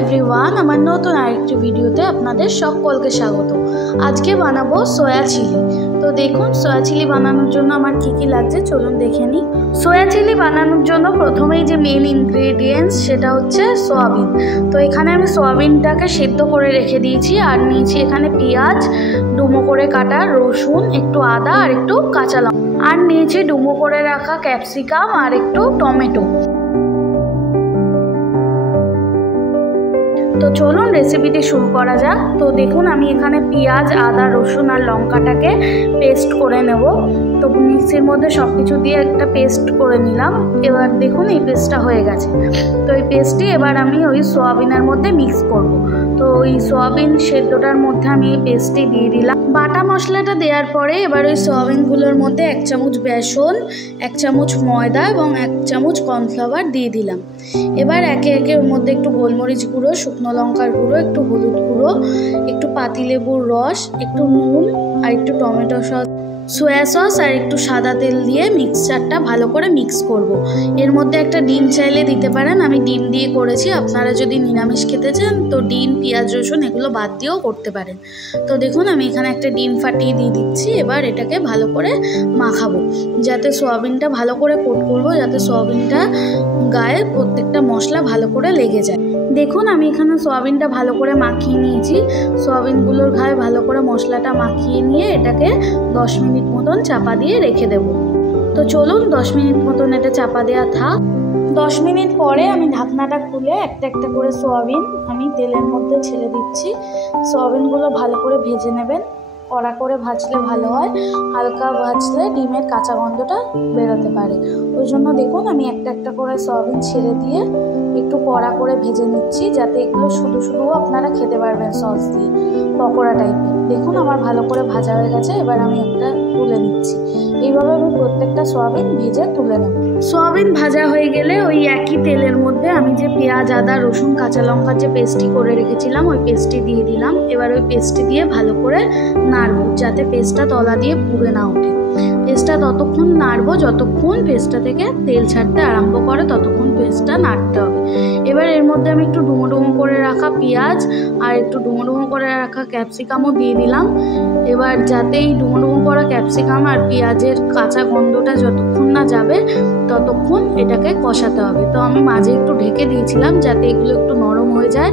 Everyone, আমার নতুন আরেকটি ভিডিওতে আপনাদের সকলকে স্বাগত। আজকে বানাবো সয়া চিলি। তো দেখুন সয়া চিলি বানানোর জন্য আমার কি কি লাগছে চলুন দেখে নিই। সয়া চিলি বানানোর জন্য প্রথমেই যে মেন ইনগ্রেডিয়েন্টস সেটা হচ্ছে সয়াবিন। তো এখানে আমি সয়াবিনটাকে সেদ্ধ করে রেখে দিয়েছি, আর নিয়েছি এখানে পেঁয়াজ ডুমো করে কাটা, রসুন, একটু আদা আর একটু কাঁচা লঙ্কা, আর নিয়েছি ডুমো করে রাখা ক্যাপসিকাম আর একটু টমেটো। তো চলুন রেসিপিটি শুরু করা যাক। তো দেখুন আমি এখানে পেঁয়াজ, আদা, রসুন আর লঙ্কাটাকে পেস্ট করে নেব। তো মিক্সির মধ্যে সব কিছু দিয়ে একটা পেস্ট করে নিলাম। এবার দেখুন এই পেস্টটা হয়ে গেছে। তো এই পেস্টটি এবার আমি ওই সোয়াবিনের মধ্যে মিক্স করব। তো ওই সোয়াবিন সেদ্ধটার মধ্যে আমি এই পেস্টটি দিয়ে দিলাম। বাটা মশলাটা দেওয়ার পরে এবার ওই সোয়াবিনগুলোর মধ্যে 1 চামচ বেসন, 1 চামচ ময়দা এবং 1 চামচ কর্নফ্লাওয়ার দিয়ে দিলাম। এবার একে একে ওর মধ্যে একটু গোলমরিচ গুঁড়ো, শুকনো লঙ্কার গুঁড়ো, একটু হলুদ গুঁড়ো, একটু পাতিলেবুর রস, একটু নুন আর একটু টমেটো সস, সোয়া সস আর একটু সাদা তেল দিয়ে মিক্সচারটা ভালো করে মিক্স করব। এর মধ্যে একটা ডিম চাইলে দিতে পারেন, আমি ডিম দিয়ে করেছি। আপনারা যদি নিরামিষ খেতে চান তো ডিম, পেঁয়াজ, রসুন এগুলো বাদ দিয়েও করতে পারেন। তো দেখুন আমি এখানে একটা ডিম ফাটিয়ে দিয়ে দিচ্ছি। এবার এটাকে ভালো করে মাখাবো, যাতে সোয়াবিনটা ভালো করে কোট করবো, যাতে সোয়াবিনটা গায়ে প্রত্যেকটা মশলা ভালো করে লেগে যায়। দেখুন আমি এখানে সোয়াবিনটা ভালো করে মাখিয়ে নিয়েছি। সোয়াবিনগুলোর গায়ে ভালো করে মশলাটা মাখিয়ে নিয়ে এটাকে 10 মিনিট মতন চাপা দিয়ে রেখে দেব। তো চলুন 10 মিনিট মতন এটা চাপা দেওয়া থাক। 10 মিনিট পরে আমি ঢাকনাটা খুলে একটা একটা করে সোয়াবিন আমি তেলের মধ্যে ছেড়ে দিচ্ছি। সোয়াবিনগুলো ভালো করে ভেজে নেবেন, কড়া করে ভাজলে ভালো হয়, হালকা ভাজলে ডিমের কাঁচা গন্ধটা বেরোতে পারে। ওই জন্য দেখুন আমি একটা একটা করে সয়াবিন ছেড়ে দিয়ে একটু কড়া করে ভেজে নিচ্ছি, যাতে এগুলো শুধু শুধুও আপনারা খেতে পারবেন সস দিয়ে, পকোড়া টাইপের। দেখুন আমার ভালো করে ভাজা হয়ে গেছে। এবার আমি একটা তুলে নিচ্ছি। এইভাবে আমি প্রত্যেকটা সয়াবিন ভেজে তুলে নেব। সয়াবিন ভাজা হয়ে গেলে ওই একই তেলের মধ্যে আমি যে পেঁয়াজ, আদা, রসুন, কাঁচা লঙ্কার যে পেস্টটি করে রেখেছিলাম ওই পেস্টটি দিয়ে দিলাম। এবার ওই পেস্টটি দিয়ে ভালো করে নাড়বো, যাতে পেস্টটা তলা দিয়ে পুড়ে না ওঠে। পেস্টটা ততক্ষণ নাড়বো যতক্ষণ পেস্টটা থেকে তেল ছাড়তে আরম্ভ করে, ততক্ষণ পেস্টটা নাড়তে হবে। এবার এর মধ্যে আমি একটু ডুমো ডুমো করে রাখা পেঁয়াজ আর একটু ডুমো ডুমো করে রাখা ক্যাপসিকামও দিয়ে দিলাম। এবার যাতে এই ডুমো ডুমো করা ক্যাপসিকাম আর পেঁয়াজের কাঁচা গন্ধটা যতক্ষণ না যাবে ততক্ষণ এটাকে কষাতে হবে। তো আমি মাঝে একটু ঢেকে দিয়েছিলাম যাতে এগুলো একটু নরম হয়ে যায়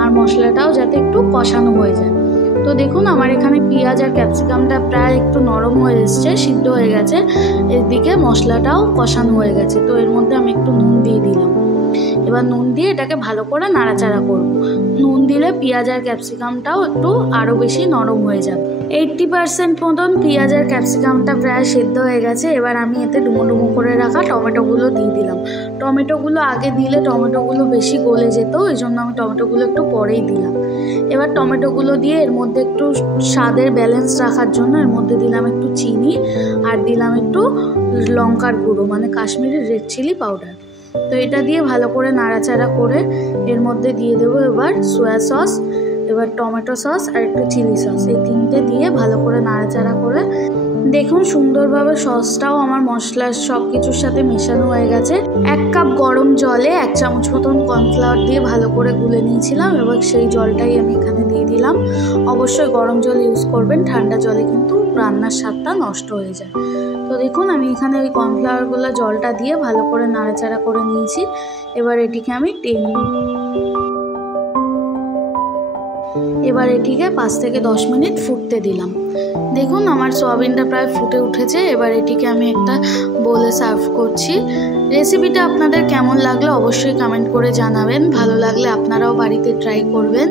আর মশলাটাও যাতে একটু কষানো হয়ে যায়। তো দেখুন আমার এখানে পেঁয়াজ আর ক্যাপসিকামটা প্রায় একটু নরম হয়ে এসছে, সিদ্ধ হয়ে গেছে। এদিকে মশলাটাও কষানো হয়ে গেছে। তো এর মধ্যে আমি একটু নুন দিয়ে দিলাম। এবার নুন দিয়ে এটাকে ভালো করে নাড়াচাড়া করব। নুন দিলে পেঁয়াজ আর ক্যাপসিকামটাও একটু আরও বেশি নরম হয়ে যাবে। 80% মতন পেঁয়াজ আর ক্যাপসিকামটা প্রায় সেদ্ধ হয়ে গেছে। এবার আমি এতে ডুমো ডুমো করে রাখা টমেটোগুলো দিয়ে দিলাম। টমেটোগুলো আগে দিলে টমেটোগুলো বেশি গলে যেত, ওই জন্য আমি টমেটোগুলো একটু পরেই দিলাম। এবার টমেটোগুলো দিয়ে এর মধ্যে একটু স্বাদের ব্যালেন্স রাখার জন্য এর মধ্যে দিলাম একটু চিনি আর দিলাম একটু লঙ্কার গুঁড়ো, মানে কাশ্মীরি রেড চিলি পাউডার। তো এটা দিয়ে ভালো করে নাড়াচাড়া করে এর মধ্যে দিয়ে দেবো এবার সোয়া সস, এবার টমেটো সস আর একটু চিলি সস। এই তিনটে দিয়ে ভালো করে নাড়াচাড়া করে দেখুন সুন্দরভাবে সসটাও আমার মশলার সব কিছুর সাথে মেশানো হয়ে গেছে। 1 কাপ গরম জলে 1 চামচ মতন কর্নফ্লাওয়ার দিয়ে ভালো করে গুলে নিয়েছিলাম। এবার সেই জলটাই আমি এখানে দিয়ে দিলাম। অবশ্যই গরম জল ইউজ করবেন, ঠান্ডা জলে কিন্তু রান্নার স্বাদটা নষ্ট হয়ে যায়। তো দেখুন আমি এখানে ওই কর্নফ্লাওয়ারগুলো জলটা দিয়ে ভালো করে নাড়াচাড়া করে নিয়েছি। এবার এটিকে আমি এবার এটিকে 5 থেকে 10 মিনিট ফুটতে দিলাম। দেখুন আমার সোয়াবিনটা প্রায় ফুটে উঠেছে। এবার এটিকে আমি একটা বোলে সার্ভ করছি। রেসিপিটা আপনাদের কেমন লাগলো অবশ্যই কমেন্ট করে জানাবেন। ভালো লাগলে আপনারাও বাড়িতে ট্রাই করবেন।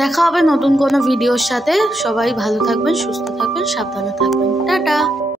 দেখা হবে নতুন কোনো ভিডিওর সাথে। সবাই ভালো থাকবেন, সুস্থ থাকবেন, সাবধানে থাকবেন। টাটা।